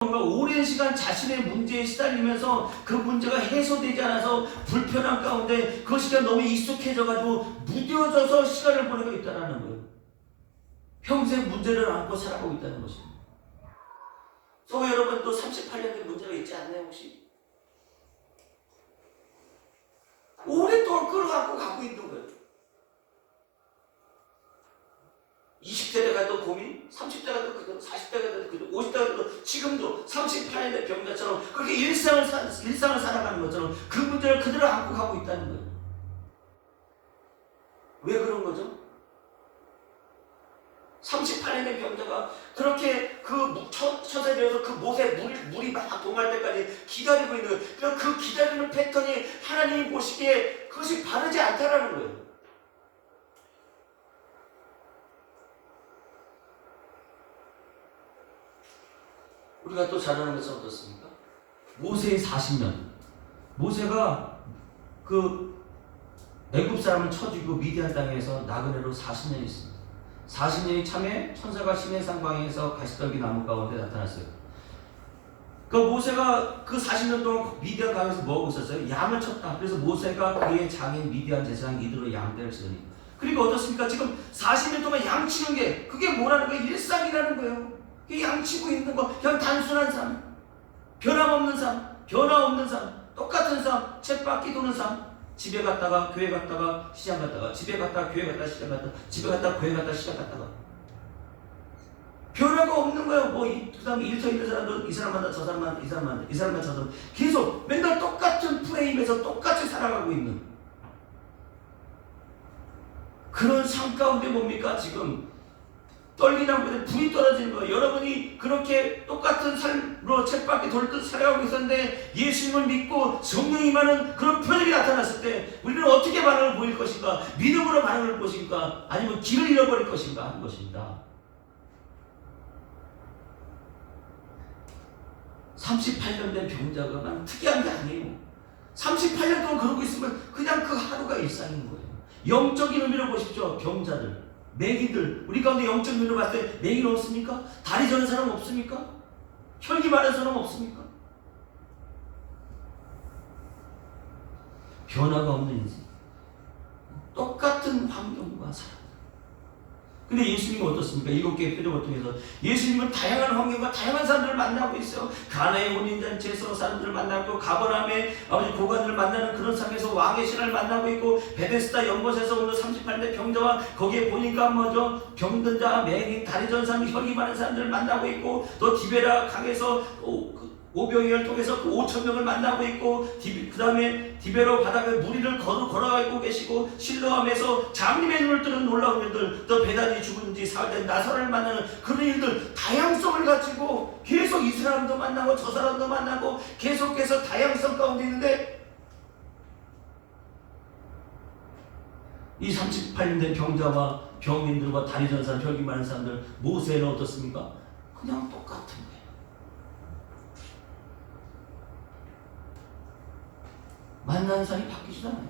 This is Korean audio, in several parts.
오랜 시간 자신의 문제에 시달리면서 그 문제가 해소되지 않아서 불편한 가운데 그것이 너무 익숙해져가지고 무뎌져서 시간을 보내고 있다는 거예요. 평생 문제를 안고 살아가고 있다는 것입니다. 성도 여러분, 또 38년 된 문제가 있지 않나요 혹시? 오랫동안 끌어갖고 가고 있는 거예요. 20대 돼가도 고민, 30대 가도 그대로, 40대 가도 그대로, 50대 가도 지금도 38년 된 병자처럼 그렇게 일상을 살아가는 것처럼 그 문제를 그대로 안고 가고 있다는 거예요. 왜 그런 거죠? 38년 된 병자가 그렇게 그 처세에 대해서 그 못에 물이 막 동할 때까지 기다리고 있는 거예요. 그러니까 그 기다리는 패턴이 하나님이 보시기에 그것이 바르지 않다라는 거예요. 우리가 또 잘 아는 것은 어떻습니까? 모세의 40년. 모세가 그 애굽 사람을 쳐주고 미디안 땅에서 나그네로 40년 있습니다. 40년이 참에 천사가 시내산 광야에서 가시떨기 나무 가운데 나타났어요. 그 모세가 그 40년 동안 미디안 강에서 뭐 하고 있었어요? 양을 쳤다. 그래서 모세가 그의 장인 미디안 제사장 이들로 양떼를 치더니, 그러니까 어떻습니까? 지금 40년 동안 양 치는 게 그게 뭐라는 거예요? 일상이라는 거예요. 그 양 치고 있는 거, 그냥 단순한 삶, 변함없는 삶, 변화 없는 삶, 똑같은 삶, 쳇바퀴 도는 삶. 집에 갔다가 교회 갔다가 시장 갔다가, 집에 갔다가 교회 갔다가 시장 갔다가, 집에 갔다가 교회 갔다가 시장 갔다가, 변화가 없는 거예요. 그 다음에 일터 있는 사람도 이 사람 만나 저 사람 만나 이 사람 만나 이 사람 만나 저 사람, 계속 맨날 똑같은 프레임에서 똑같이 살아가고 있는 그런 삶 가운데 뭡니까? 지금 떨기나 불이 떨어지는 거예요. 여러분이 그렇게 똑같은 삶으로 쳇바퀴 돌듯 살아가고 있었는데 예수님을 믿고 성령이 임하는 그런 표적이 나타났을 때 우리는 어떻게 반응을 보일 것인가? 믿음으로 반응을 보실까? 아니면 길을 잃어버릴 것인가 하는 것입니다. 38년 된 병자가 특이한 게 아니에요. 38년 동안 그러고 있으면 그냥 그 하루가 일상인 거예요. 영적인 의미로 보십시오. 병자들, 맹인들, 우리 가운데 영적인 의미로 봤을 때 맹인 없습니까? 다리 저는 사람 없습니까? 혈기 많은 사람 없습니까? 변화가 없는 인생, 똑같은 환경과 살아. 근데 예수님은 어떻습니까? 7개의 표적을 통해서 예수님은 다양한 환경과 다양한 사람들을 만나고 있어요. 가나의 혼인잔치에서 사람들을 만나고, 가버나움의 아버지 고관들을 만나는 그런 삶에서 왕의 신을 만나고 있고, 베데스다 연못에서 오늘 38대 병자와 거기에 보니까 뭐죠? 병든 자, 맹인, 다리 전 사람, 혈기 많은 사람들을 만나고 있고, 또 디베라 강에서 오병이어를 통해서 그 5,000명을 만나고 있고, 그 다음에 디베로 바닥에 무리를 걸어가고 계시고, 실로암에서 장님의 눈을 뜨는 놀라운 일들, 또 베단이 죽은 지 사흘 된 나사로를 만나는 그런 일들, 다양성을 가지고 계속 이 사람도 만나고 저 사람도 만나고 계속해서 다양성 가운데 있는데, 이 38년 된 병자와 병인들과 다리 전 사람, 혈기 많은 사람들, 모세는 어떻습니까? 그냥 똑같은 거예요. 만나는 사람이 바뀌지도 않아요.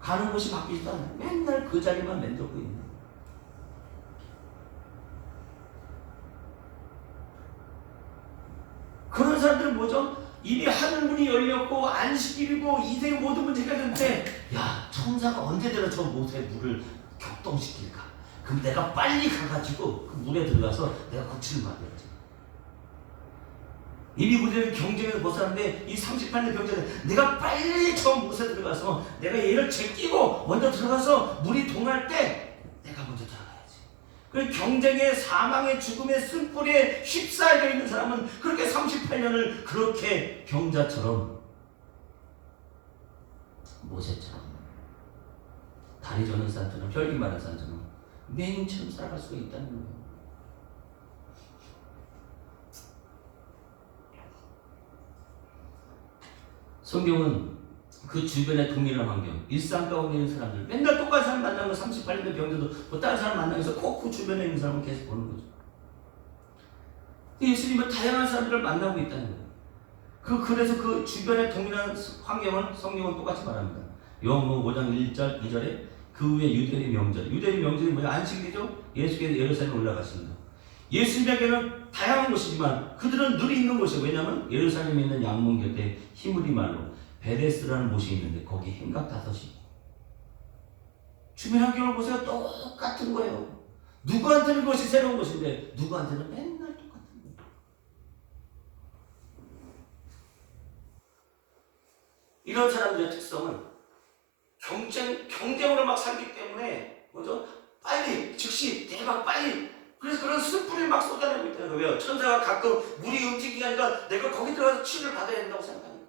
가는 곳이 바뀌지도 않아요. 맨날 그 자리만 맴돌고 있는. 그런 사람들은 뭐죠? 이미 하늘문이 열렸고 안식일이고 인생의 모든 문제가 있는데, 야, 천사가 언제든 저 못에 물을 격동시킬까? 그럼 내가 빨리 가가지고 그 물에 들어가서 내가 고치는 거야. 이미 우리는 경쟁에서 벗어났는데 이 38년 병자는 내가 빨리 저 못에 들어가서 내가 얘를 제끼고 먼저 들어가서 물이 동할 때 내가 먼저 들어가야지. 그 경쟁의 사망의 죽음의 쓴뿌리에 휩싸여 있는 사람은 그렇게 38년을 그렇게 병자처럼, 모세처럼, 다리 저는 사람처럼, 혈기 많은 사람처럼 맹인처럼 살아갈 수가 있다는 거예요. 성경은 그 주변의 동일한 환경, 일상 가운데 있는 사람들, 맨날 똑같은 사람 만나는 거, 38년 된 병자도 뭐 다른 사람 만나면서 꼭 그 주변에 있는 사람을 계속 보는 거죠. 예수님은 다양한 사람들을 만나고 있다는 거예요. 그래서 그 주변의 동일한 환경은 성경은 똑같이 말합니다. 요한복음 5장 1절 2절에 그 후에 유대인의 명절, 유대인의 명절이 뭐예요? 안식일이죠. 예수께서 예루살렘에 올라가십니다. 예수님에게는 다양한 곳이지만 그들은 늘 있는 곳이에요. 왜냐하면 예루살렘에 있는 양문 곁에 히브리 말로 베데스라는 곳이 있는데 거기 행각 5이 주민 환경을 보세요. 똑같은 거예요. 누구한테는 그것이 새로운 것인데 누구한테는 맨날 똑같은 거예요. 이런 사람들의 특성은 경쟁으로 막 살기 때문에 뭐죠? 빨리 즉시 대박 빨리 그래서 그런 숯불을 막 쏟아내고 있다는 거예요. 왜요? 천사가 가끔 물이 움직이기 하니까 내가 거기 들어가서 치유를 받아야 된다고 생각하니까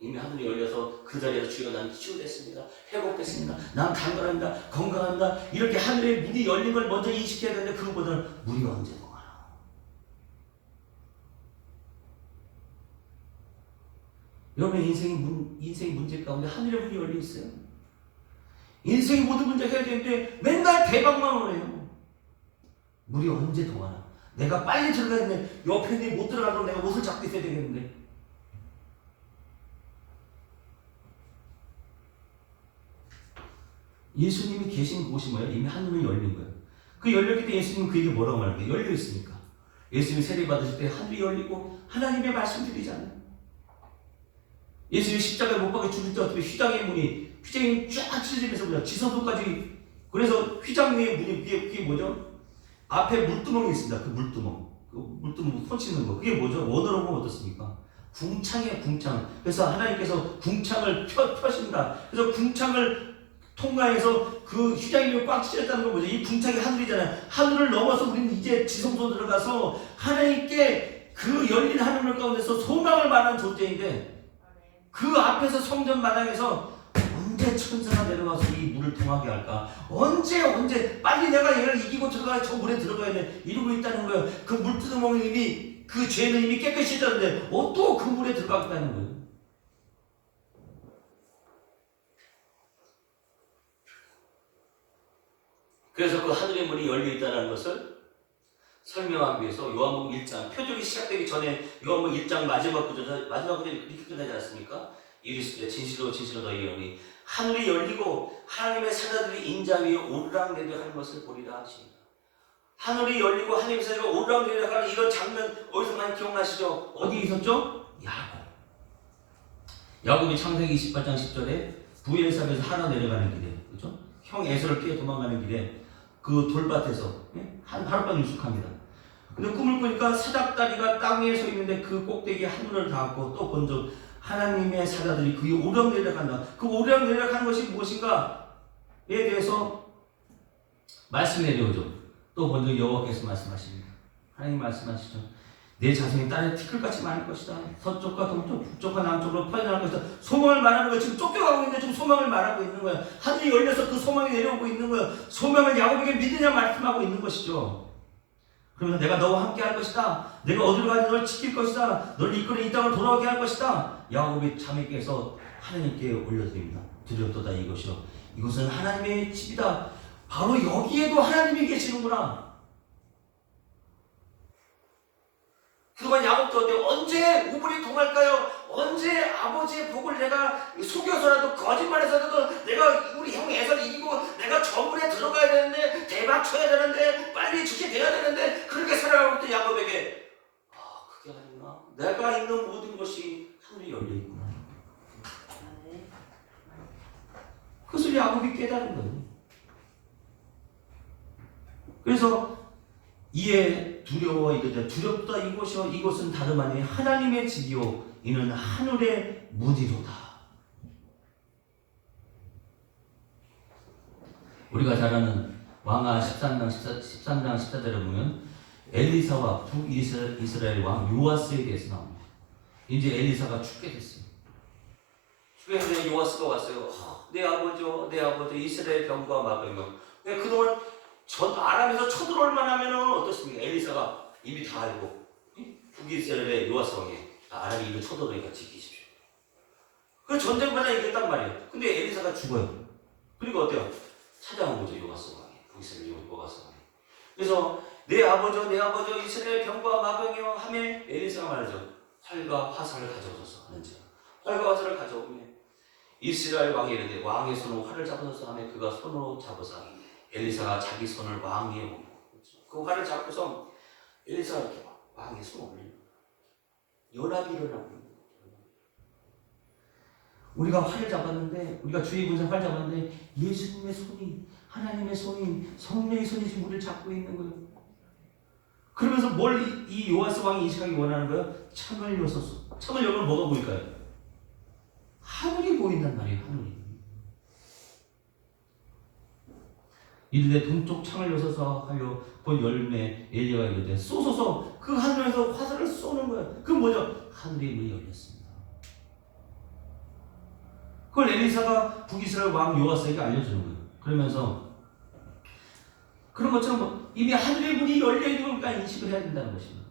이미 하늘이 열려서 그 자리에서 주여 난 치유됐습니다. 회복됐습니다. 난 강건합니다. 건강합니다. 이렇게 하늘의 문이 열린 걸 먼저 인식해야 되는데 그거보다는 물이 언제 동하나. 여러분의 인생의 문제 가운데 하늘의 문이 열려 있어요. 인생의 모든 문제가 해결되는데 맨날 대박만 오네요. 물이 언제 동하나. 내가 빨리 들어가야 되는데 옆에 있는 못 들어가도록 내가 옷을 잡고 있어야 되겠는데. 예수님이 계신 곳이 뭐예요? 이미 하늘이 열린 거예요. 그 열렸기 때문에 예수님은 그에게 뭐라고 말할까요? 열려 있으니까. 예수님이 세례 받으실 때 하늘이 열리고 하나님의 말씀 드리잖아요. 예수님이 십자가에 못 박혀 죽을 때 어떻게 휘장의 문이 쫙 찢어지면서 보자. 지성소까지. 그래서 휘장 위에 문이 그게 뭐죠? 앞에 물두멍이 있습니다. 그 물두멍 손 씻는 거. 그게 뭐죠? 원어로 보면 어떻습니까? 궁창이에요, 궁창. 그래서 하나님께서 궁창을 펴신다. 그래서 궁창을 통과해서 그 휘장이 꽉 찢었다는 건 뭐죠? 이 궁창이 하늘이잖아요. 하늘을 넘어서 우리는 이제 지성소 들어가서 하나님께 그 열린 하늘 가운데서 소망을 말하는 존재인데 그 앞에서 성전 마당에서 언제 천사가 내려가서 이 물을 통하게 할까? 언제 빨리 내가 얘를 이기고 들어가야 저 물에 들어가야 돼. 이러고 있다는 거예요. 그 물두멍이 이미 그 죄는 이미 깨끗이 졌는데 또 그 물에 들어가겠다는 거예요. 그래서 그 하늘의 문이 열려 있다는 것을 설명하기 위해서 요한복음 1장 표적이 시작되기 전에 요한복음 1장 마지막 구절이 이렇게 끝나지 않습니까? 이르시되 진실로 너희 영이 하늘이 열리고 하나님의 사자들이 인자 위에 오르락내리락하는 것을 보리라 하십니다. 하늘이 열리고 하나님의 사자가 오르락내리락하는 이런 장면 어디서 많이 기억나시죠? 어디에 있었죠? 야곱이 창세기 28장 10절에 부엘삽에서 하나 내려가는 길에, 그렇죠? 형 에서를 피해 도망가는 길에 그 돌밭에서 하룻밤 유숙합니다. 근데 꿈을 꾸니까 사닥다리가 땅 위에 서 있는데 그 꼭대기에 하늘을 닿았고 또 본적 하나님의 사자들이 그 위에 오르락내리락한다. 그 오르락내리락하는 것이 무엇인가에 대해서 말씀이 내려오죠. 또 먼저 여호와께서 말씀하십니다. 하나님 말씀하시죠. 내 자손이 땅에 티끌같이 많을 것이다. 서쪽과 동쪽, 북쪽과 남쪽으로 퍼져나갈 것이다. 소망을 말하는 거야. 지금 쫓겨가고 있는데 지금 소망을 말하고 있는 거야. 하늘이 열려서 그 소망이 내려오고 있는 거야. 소망을 야곱에게 믿으냐 말씀하고 있는 것이죠. 그러면 내가 너와 함께 할 것이다. 내가 어디로 가든지 널 지킬 것이다. 널 이끌어 이 땅을 돌아오게 할 것이다. 야곱이 자매께서 하나님께 올려드립니다. 두렵도다 이것이요. 이것은 하나님의 집이다. 바로 여기에도 하나님이 계시는구나. 그동안 야곱도 언제 우물이 동할까요? 언제 아버지의 복을 내가 속여서라도 거짓말해서라도 내가 우리 형 에서를 이기고 내가 저물에 들어가야 되는데 대박 쳐야 되는데 빨리 주게 돼야 되는데 그렇게 살아가고 있던 야곱에게 그게 아니구나. 내가 있는 모든 것이 하늘이 열려있구나. 그것을 야곱이 깨달은 거예요. 그래서 이에 두려워 이르되 두렵다 이곳이요 이곳은 다름 아니 하나님의 집이요 이는 하늘의 문이로다. 우리가 잘 아는 왕하 13장 14절에 보면 엘리사와 북이스라엘 왕 요아스에 대해서 나옵니다. 이제 엘리사가 죽게 됐어요. 죽게 됐는데 요아스가 왔어요. 내 아버지 이스라엘 병과 마병이요. 그동안 아람에서 쳐들어올 만하면은 어떻습니까? 엘리사가 이미 다 알고 북이스라엘의 요아스 왕이 아람이 이거 쳐들어오니까 지키십시오. 그 전쟁마다 이겼단 말이에요. 근데 엘리사가 죽어요. 그리고 어때요? 찾아온 거죠 요아스 왕이 북이스라엘 요아스 왕이. 그래서 내 아버지 이스라엘 병과 마병이요 하며 엘리사가 말하죠. 활과 화살을 가져오소서 하는지 활과 화살을 가져오면 이스라엘 왕이 이르되 왕의 손으로 활을 잡으소서 하며 그가 손으로 잡으사 엘리사가 자기 손을 왕 위에 얹고 그 활을 잡고서 엘리사가 이렇게 막 왕의 손을 올리는 거예요. 연합이 일어나고 있는 거예요. 우리가 활을 잡았는데, 우리가 주의 군사 활 잡았는데 예수님의 손이, 하나님의 손이, 성령의 손이 지금 우리를 잡고 있는 거예요. 그러면서 뭘 이 요아스 왕이 인식하기 원하는 거예요? 창을 여서서. 창을 열면 뭐가 보일까요? 하늘이 보인단 말이에요. 하늘이. 이르되 동쪽 창을 여서서 하여 곧 열매 엘리야가 이르되 쏘소서. 그 하늘에서 화살을 쏘는 거예요. 그건 뭐죠? 하늘의 문이 열렸습니다. 그걸 엘리사가 북이스라엘 왕 요아스에게 알려주는 거예요. 그러면서 그런 것처럼 뭐 이미 하늘의 문이 열려 있는 걸까 인식을 해야 된다는 것입니다.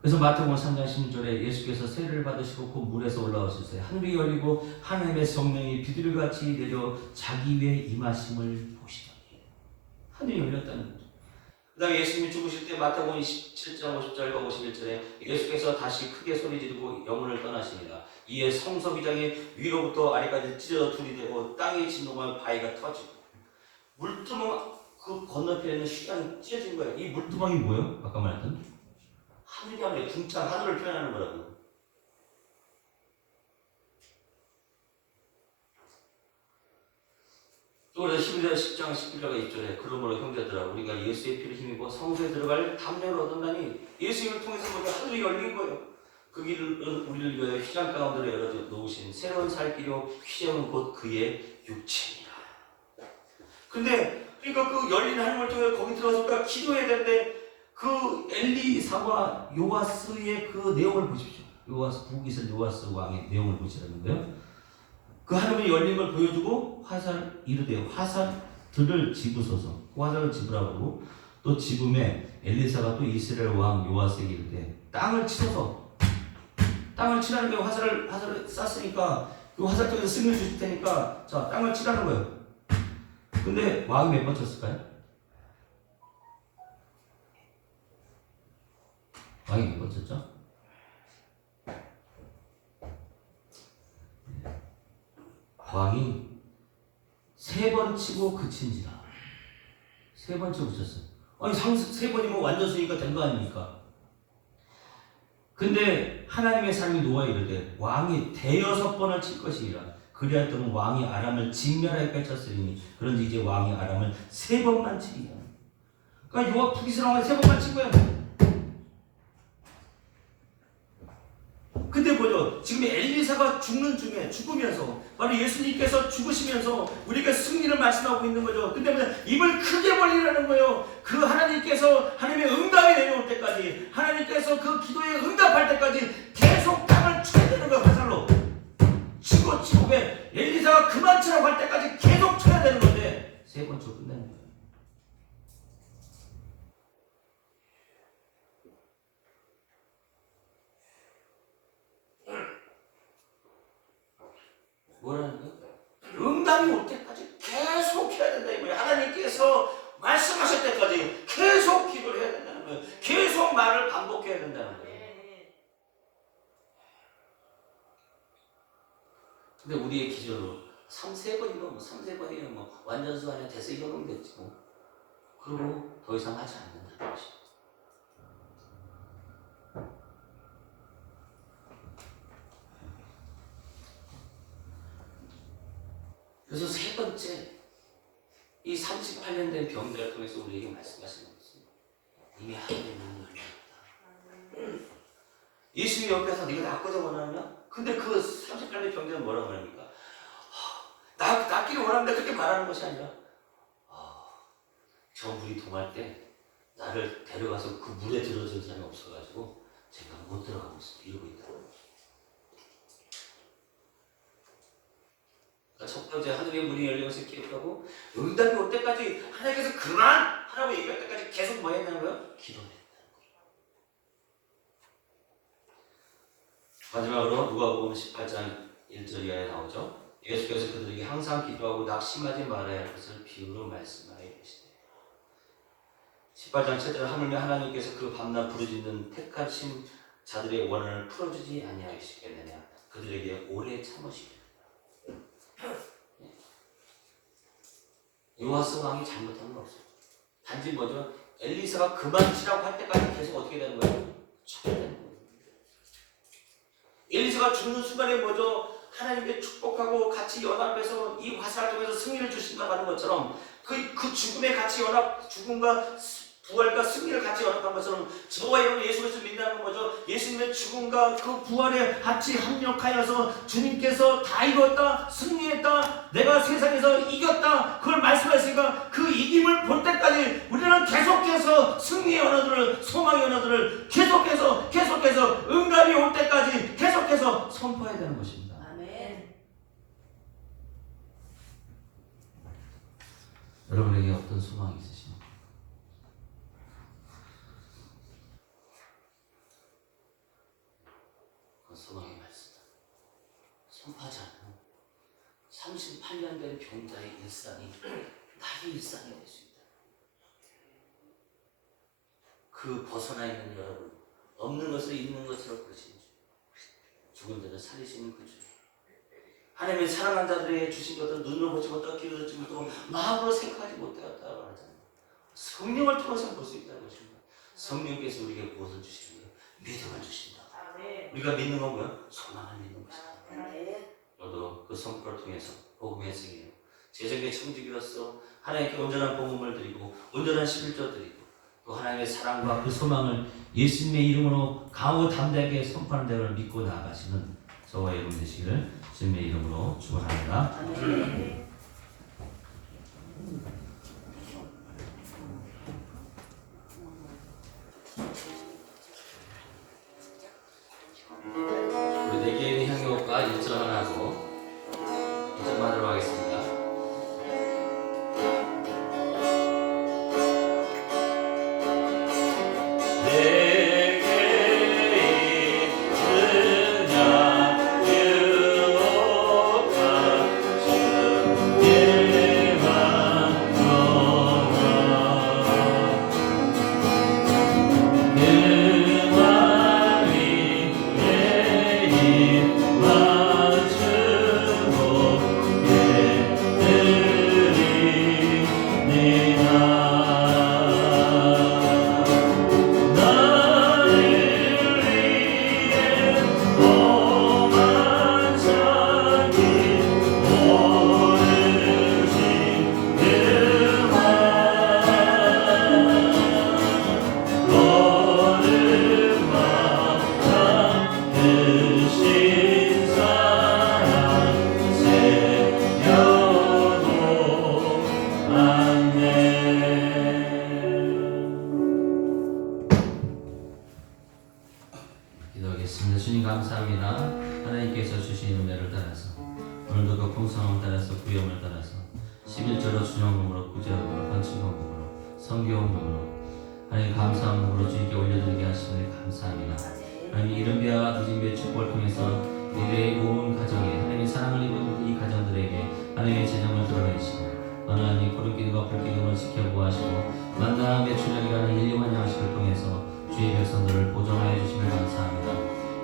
그래서 마태복음 3장 16절에 예수께서 세례를 받으시고 그 물에서 올라오실 때 하늘이 열리고 하나님의 성령이 비둘기같이 내려 자기 위에 임하심을 보시더니 하늘이 열렸다는 거죠. 그 다음에 예수님이 죽으실 때 마태복음 27장 50절과 51절에 예수께서 다시 크게 소리 지르고 영혼을 떠나시니라. 이에 성서기장이 위로부터 아래까지 찢어져 둘이 되고 땅이 진동하며 바위가 터지고 물두멍 그 건너편에 있는 휴양이 찢어진 거예요. 이 물두멍이 뭐예요? 아까 말했던 하늘이 아니라 궁창 하늘을 표현하는 거라고. 또 그래서 11절 10장 11절과 2절에 그러므로 형제들아 우리가 예수의 피를 힘입어 성소에 들어갈 담력을 얻었나니 예수님을 통해서 우리가 하늘이 열린 거예요. 그 길을 우리를 위하여 휘장 가운데로 열어놓으신 새로운 살 길이요 휘장은 곧 그의 육체니라. 근데 그러니까 그 열린 하늘을 통해 거기 들어가서 우리가 기도해야 되는데 그 엘리사와 요아스의 그 내용을 보십시오. 요아스 북이스라엘 요아스 왕의 내용을 보시라는데요. 그 하늘이 열린 걸 보여주고 화살 이르되 화살들을 집으소서. 그 화살을 집으라고 또 집음에 엘리사가 또 이스라엘 왕 요아스에게 이르되 땅을 치소서. 땅을 치라는 게 화살을 쐈으니까 그 화살 통해서 승리를 주실 테니까 자 땅을 치라는 거예요. 근데 왕이 몇 번 쳤을까요? 왕이 몇 번 쳤죠? 왕이 3번 치고 그친지라. 3번 치고 그쳤어요. 아니 3번이면 완전 수니까 된 거 아닙니까? 근데 하나님의 삶이 노아 이르되 왕이 6번을 칠 것이니라. 그리하였더니 왕이 아람을 진멸하기까지 쳤으니 그런지 이제 왕이 아람을 3번만 치리라. 그러니까 요아 북이스라엘 왕이 3번만 친 거예요. 근데 뭐죠? 지금 엘리사가 죽는 중에 죽으면서 바로 예수님께서 죽으시면서 우리가 승리를 말씀하고 있는 거죠. 근데 입을 크게 벌리라는 거예요. 그 하나님께서 하나님의 응답이 내려올 때까지 하나님께서 그 기도에 응답할 때까지 계속 땅을 쳐야 되는 거예요. 화살로 치고 왜 엘리사가 그만 치라고 할 때까지 계속 쳐야 되는 건데 3번 치고 끝내는 거예요. 뭐라는 거예요? 응답이 올 때까지 계속 해야 된다 이거예요. 하나님께서 말씀하실 때까지 계속 기도를 해야 된다는 거예요. 계속 말을 반복해야 된다는 거예요. 근데 우리의 기준으로 3-4번이면 3-4번이면 완전수 안에 대세 적용됐지 그리고 더 이상 하지 않는다는 것입니다. 그래서 3번째 이 38년 된 병자를 통해서 우리에게 말씀하시는 것입니다. 이미 하나님의 문을 열렸다. 예수님 옆에서 네가 낫거든 원하느냐? 근데 그 38년 병자는 뭐라고 말합니까? 낫기를 원하는데 그렇게 말하는 것이 아니라 저 물이 동할 때 나를 데려가서 그 물에 들어주는 사람이 없어가지고 제가 못 들어가고 있어 이러고 있다는 거예요. 그러니까 첫 번째 하늘의 문이 열린 것을 기억하고 응답이 올 때까지 하나님께서 그만 하라고 얘기할 때까지 계속 뭐 했다는 거예요? 기도했다는 거예요. 마지막으로 누가복음 18장 1절 이하에 나오죠. 예수께서 그들에게 항상 기도하고 낙심하지 말아야 할 것을 비유로 말씀하여 이르시되 18장 7절 하나님께서 그 밤낮 부르짖는 택하신 자들의 원한을 풀어주지 아니하시겠느냐 그들에게 오래 참으시리라. 요아스 왕이 잘못한 건 없어요. 단지 뭐죠? 엘리사가 그만치라고 할 때까지 계속 어떻게 되는 거예요? 쳐야 되는 거예요. 엘리사가 죽는 순간에 뭐죠? 하나님께 축복하고 같이 연합해서 이 화살을 통해서 승리를 주신다고 하는 것처럼 그 죽음에 같이 연합, 죽음과 부활과 승리를 같이 연합한 것처럼 저와 여러분 예수 그리스도를 믿는다는 거죠. 예수님의 죽음과 그 부활에 같이 합력하여서 주님께서 다 이뤘다, 승리했다, 내가 세상에서 이겼다, 그걸 말씀하시니까 그 이김을 볼 때까지 우리는 계속해서 승리의 언어들을, 소망의 언어들을 계속해서 응답이 올 때까지 계속해서 선포해야 되는 것입니다. 아멘. 여러분에게 어떤 소망이 있으십니까? 소망의 말씀 선포하지 않으면 38년 된 병자의 일상이 나의 일상이 될 수 있다. 그 벗어나 있는 여러분, 없는 것을 있는 것으로 그러신 주, 죽은 자를 살리시는 그 주, 하나님의 사랑한 자들에게 주신 것은 눈으로 보지 못하고 귀로 듣지 못하고 마음으로 생각하지 못하였다고 하잖아요. 성령을 통해서 볼 수 있다는 것입니다. 성령께서 우리에게 무엇을 주시는가요? 믿음을 주신다. 우리가 믿는 건 뭐야? 소망을 믿는 것이다. 너도 그 선포를 통해서 복음의 승리로 제정의 청지기로서 하나님께 온전한 복음을 드리고 온전한 11조 드리고 또 하나님의 사랑과 그 소망을 예수님의 이름으로 강하고 담대하게 선포하는 대로 믿고 나아가시는 저와 여러분 되시기를 주님의 이름으로 축원합니다. 우리 네 개의 향유가 1점을 하고 2점 하도록 하겠습니다. 기도하겠습니다. 주님 감사합니다. 하나님께서 주신 은혜를 따라서 오늘도 그 풍성함을 따라서 구염을 따라서 11절로 준영금으로 구제금으로 번치금으로 성경금으로 하나님 감사한 몸으로 주님께 올려드리게 하시니 감사합니다. 하나님 이른배와 늦은배의 축복을 통해서 이들의 온 가정에 하나님의 사랑을 입은 이 가정들에게 하나님의 재정을 드러내시고 하나님 구름기둥과 불기둥을 지켜보아시고 만나 매출력이라는 일용한 양식을 통해서 주의 백성들을 보존하여 주심을 감사합니다.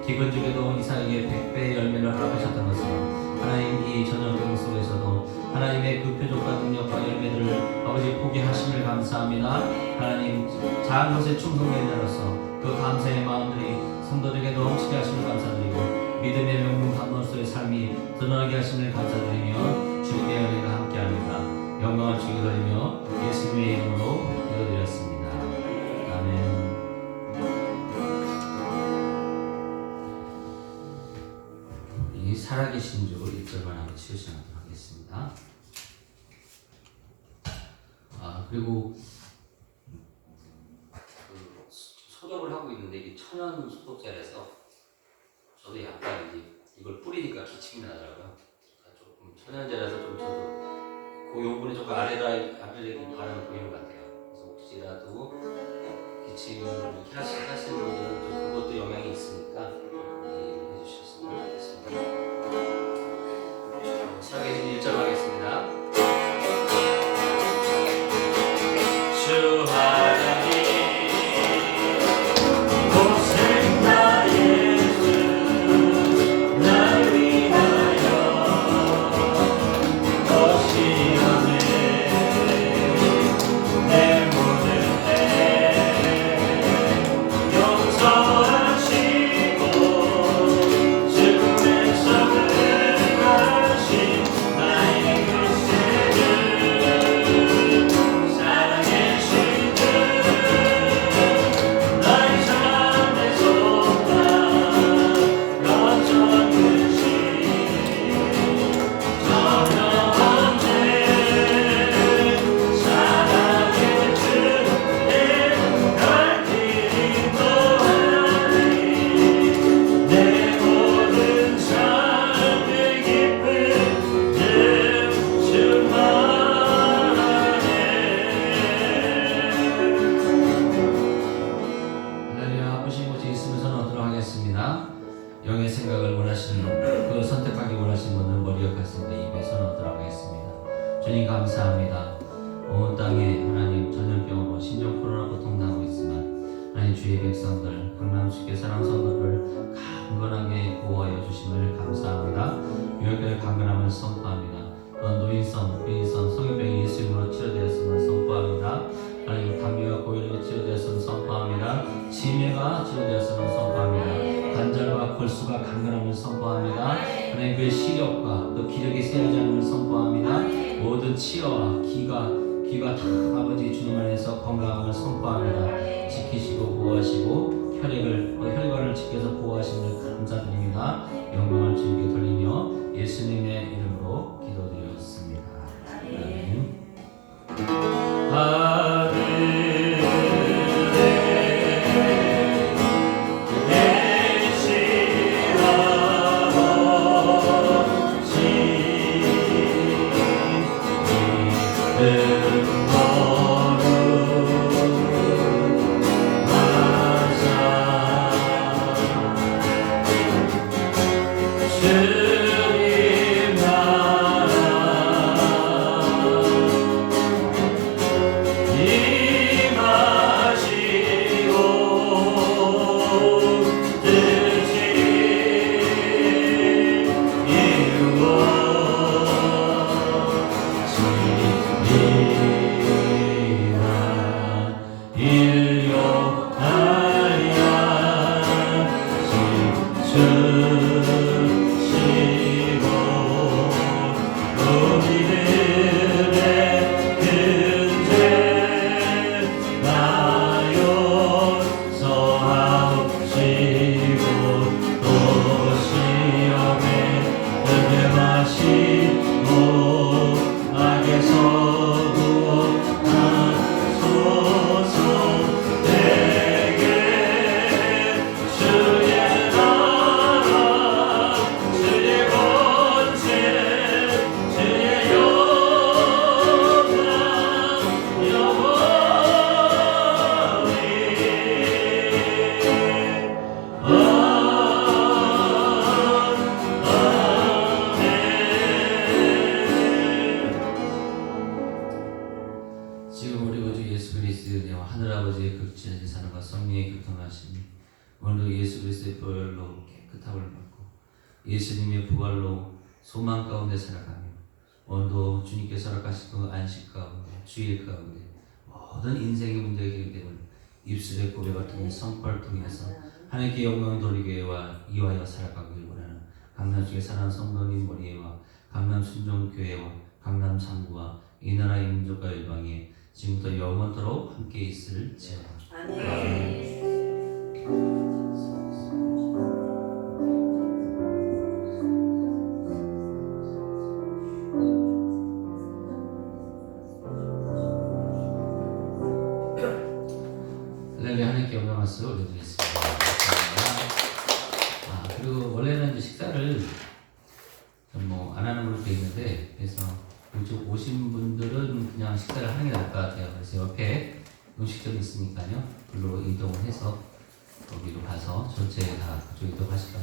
기근 중에도 이삭에게 100배의 열매를 허락하셨던 것처럼 하나님 이 전염병 속에서도 하나님의 그 표적과 능력과 열매들을 아버지 포기하심을 감사합니다. 하나님 작은 것에 충성된 자로서 그 감사의 마음들이 성도들에게 넘치게 하심을 감사드리고 믿음의 명문 감동수의 삶이 드러나게 하심을 감사드리며 주님의 은혜가 함께합니다. 영광을 주께 돌리며 예수님의 이름으로 기도드렸습니다. 아멘. 이 살아계신 주 1절만 하고 치우시도록 하겠습니다. 그리고 그 소독을 하고 있는데 이게 천연 소독제라서 저도 약간 이걸 뿌리니까 기침이 나더라고요. 조금 천연제라서 좀 저도 그 요번에 조금 알레르기 반응을 보이는 것 같아요. 그래서 혹시라도 기침 이렇게 하시는 분들은 좀 그것도 영향이 있으니까 좀 이해해 주셨으면 좋겠습니다. 살아계신 1절 하겠습니다. 주 하나님 고생나 예수 날 위하여 오시오네 백성들, 강남 주께 사랑 성도를 강건하게 보호하여 주심을 감사합니다. 유혈교회 강건함을 선포합니다. 또한 노인성, 빈인성, 성인병이 예수님으로 치료되었음을 선포합니다. 하나님 감기와 고열이 치료되었음을 선포합니다. 치매가 치료되었음을 선포합니다. 관절과 골수가 강건함을 선포합니다. 하나님 그의 시력과 또 기력이 세하지 않음을 선포합니다. 모든 치어와 귀가 다 아버지 주님 안에서 건강함을 선포합니다. 지키시고 보호하시고 혈관을 지켜서 보호하심을 감사드립니다. 영광을 주님께 돌리며 예수님의 이름으로 기도드렸습니다. 아멘. 지금 우리 구주 예수 그리스도의 은혜와 하늘아버지의 극진하신 사랑과 성령의 교통하심이 오늘도 예수 그리스도의 보혈로 깨끗함을 받고 예수님의 부활로 소망 가운데 살아가며 오늘도 주님께서 허락하신 그 안식 가운데 주일 가운데 모든 인생의 문제가 해결됨을 입술의 고백을 통해 선포를 통해서 하나님께 영광을 돌리기와 이와여 살아가기를 원하는 강남주의 사랑하는 성도님 머리와 강남 순종교회와 강남 상구와 이 나라 민족과 열방에 지금부터 영원토록 함께 있을지어다. 아멘. 할렐루야. 하나님께 영광 말씀 올려드리겠습니다. 그리고 원래는 이제 식사를 안 하는 걸로 되어 있는데, 그래서 이쪽 오신 분들은 그냥 식사를 하는 게 나을 것 같아요. 그래서 옆에 음식점이 있으니까요. 그걸로 이동을 해서 거기로 가서 전체 다 그쪽 이동하실 거예요.